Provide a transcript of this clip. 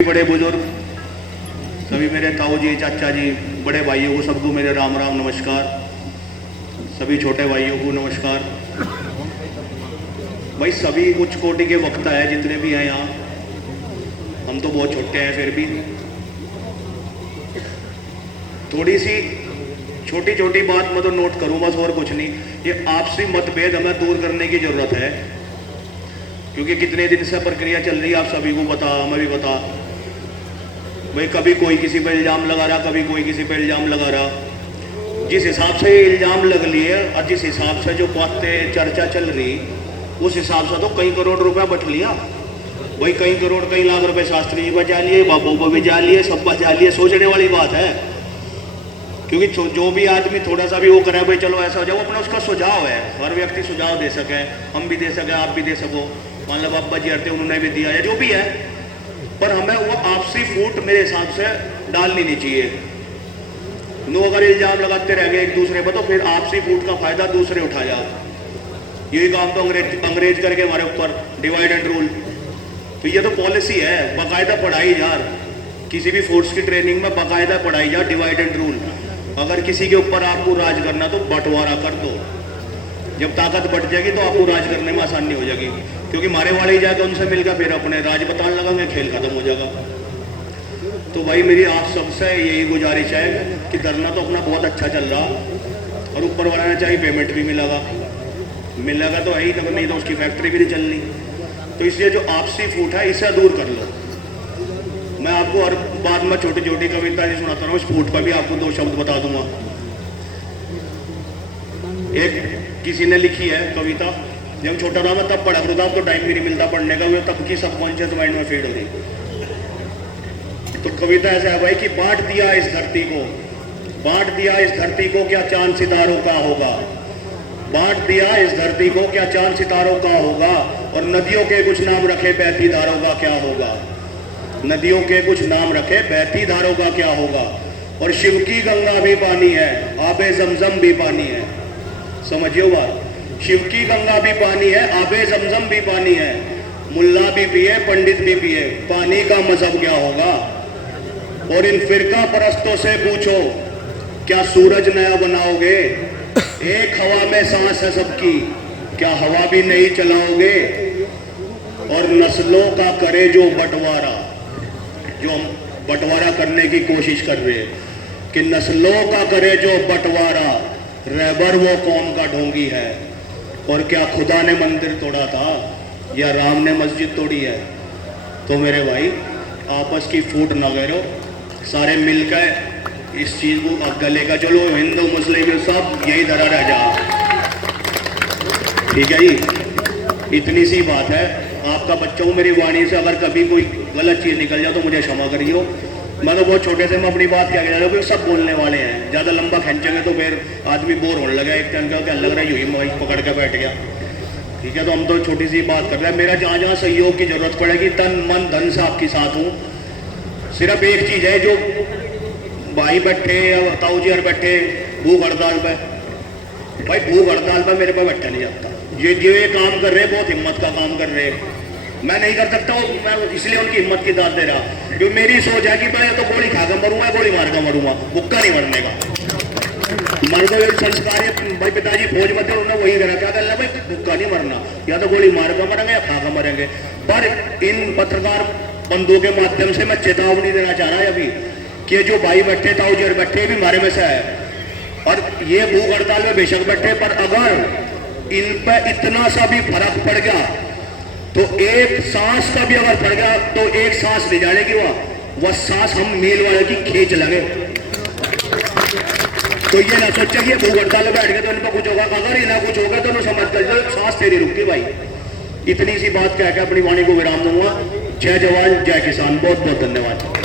बड़े बुजुर्ग सभी मेरे ताऊ जी, चाचा जी, बड़े भाइयों को सबको मेरे राम राम नमस्कार। सभी छोटे भाइयों को नमस्कार। भाई सभी उच्च कोटि के वक्ता है जितने भी हैं यहाँ। हम तो बहुत छोटे हैं, फिर भी थोड़ी सी छोटी छोटी बात मैं तो नोट करूँ बस, और कुछ नहीं। ये आपसी मतभेद हमें दूर करने की जरूरत है, क्योंकि कितने दिन से प्रक्रिया चल रही है, आप सभी को पता, हमें भी पता। भाई कभी कोई किसी पर इल्ज़ाम लगा रहा, कभी कोई किसी पर इल्ज़ाम लगा रहा। जिस हिसाब से इल्ज़ाम लग लिए और जिस हिसाब से जो बातें चर्चा चल रही, उस हिसाब से तो कई करोड़ रुपया बच लिया। वही कई करोड़ कई लाख रुपए शास्त्री जी बचा लिए, बाबू को बचा लिए, सब बचा लिए। सोचने वाली बात है, क्योंकि जो भी आदमी थोड़ा सा भी वो करे, भाई चलो ऐसा हो जाए, वो अपना उसका सुझाव है। हर व्यक्ति सुझाव दे सके, हम भी दे सके, आप भी दे सको, मान लो बाबा जी हरते उन्होंने भी दिया है, जो भी है। पर हमें वो आपसी फूट मेरे हिसाब से डालनी नहीं चाहिए। नो अगर इल्जाम लगाते रह गए एक दूसरे पर, तो फिर आपसी फूट का फायदा दूसरे उठा जाओ। यही काम तो अंग्रेज करके हमारे ऊपर, डिवाइड एंड रूल। तो ये तो पॉलिसी है, बाकायदा पढ़ाई यार, किसी भी फोर्स की ट्रेनिंग में बाकायदा पढ़ाई जा डिवाइड एंड रूल। अगर किसी के ऊपर आपको राज करना तो बंटवारा कर दो। जब ताकत बढ़ जाएगी तो आपको राज करने में आसानी हो जाएगी, क्योंकि मारे वाले ही जाकर उनसे मिलकर फिर अपने राज बताने लगाएंगे, खेल खत्म हो जाएगा। तो भाई मेरी आप सबसे यही गुजारिश है कि धरना तो अपना बहुत अच्छा चल रहा, और ऊपर वाला ने चाहे पेमेंट भी मिलेगा तो है ही, नहीं तो उसकी फैक्ट्री भी नहीं चलनी। तो इसलिए जो आपसी फूट है इसे दूर कर लो। मैं आपको हर बाद में छोटी छोटी कविता जी सुनाता हूँ, इस फूट पर भी आपको दो शब्द बता दूंगा। एक किसी ने लिखी है कविता, जब छोटा था मैं तब पढ़ा करता, अब तो टाइम भी नहीं मिलता पढ़ने का, वो तब की सबकॉन्शियस माइंड में फीड हो रही। तो कविता ऐसा है भाई कि बांट दिया इस धरती को, बांट दिया इस धरती को, क्या चांद सितारों का होगा। बांट दिया इस धरती को, क्या चांद सितारों का होगा। और नदियों के कुछ नाम रखे, बहती धारों का क्या होगा। नदियों के कुछ नाम रखे, बहती धारों का क्या होगा। और शिव की गंगा भी पानी है, आबे जमजम भी पानी है। समझियो बात, शिव की गंगा भी पानी है, आबे जमजम भी पानी है। मुल्ला भी पिए, पंडित भी पिए, पानी का मजहब क्या होगा। और इन फिरका परस्तों से पूछो, क्या सूरज नया बनाओगे। एक हवा में सांस है सबकी, क्या हवा भी नहीं चलाओगे। और नस्लों का करे जो बंटवारा, जो हम बंटवारा करने की कोशिश कर रहे हैं कि नस्लों का करे जो बंटवारा, रहबर वो कौम का ढोंगी है। और क्या खुदा ने मंदिर तोड़ा था या राम ने मस्जिद तोड़ी है। तो मेरे भाई आपस की फूट ना करो, सारे मिलकर इस चीज को गले का चलो, हिंदू मुस्लिम सब यही धरा रह जा। ठीक है जी, इतनी सी बात है। आपका बच्चा हूँ, मेरी वाणी से अगर कभी कोई गलत चीज निकल जाए तो मुझे क्षमा करियो। मैं तो बहुत छोटे से मैं अपनी बात क्या कह रहा हूँ, सब बोलने वाले हैं, ज़्यादा लंबा खींचेंगे तो फिर आदमी बोर होने लगा। एक टन का क्या लग रहा है, यूँ ही माइक पकड़ के बैठ गया। ठीक है, तो हम तो छोटी सी बात कर रहे हैं। मेरा जहाँ जहाँ सहयोग की जरूरत पड़ेगी, तन मन धन से आपके साथ हूँ। सिर्फ एक चीज़ है, जो भाई बैठे या ताऊ जी और बैठे भूख हड़ताल पर, भाई भूख हड़ताल पर मेरे पर बैठा नहीं जाता। ये काम कर रहे हैं, बहुत हिम्मत का काम कर रहे हैं। मैं नहीं कर सकता, मैं इसलिए उनकी हिम्मत की दाद दे रहा, क्योंकि मेरी सोच है कि मैं तो गोली खाकर मरूंगा, गोली मारकर मरूंगा, भुक्का नहीं मरने का। मरते हुए संस्कार भाई पिताजी फौज में थे, उन्होंने वही करा, क्या करना भाई, भुक्का नहीं मरना, या तो गोली मारकर मरेंगे या खाकर मरेंगे। पर इन पत्रकार बंधुओं के माध्यम से मैं चेतावनी देना चाह रहा है अभी कि जो भाई बैठे ताऊ जी बैठे भी हमारे में से है, और ये भूख हड़ताल में बेशक बैठे, पर अगर इन पर इतना सा भी फर्क पड़ गया तो एक सांस का भी अगर पड़ गया तो एक सांस ले जाने की वह सांस हम मील वाले की खींच लगे। तो ये ना सोचे कि भूख हड़ताल में बैठ गए तो इनका कुछ होगा, अगर इन्हें कुछ होगा तो समझ कर सांस तेरी रुक गई भाई। इतनी सी बात कह के अपनी वाणी को विराम दूंगा। जय जवान जय किसान, बहुत बहुत धन्यवाद।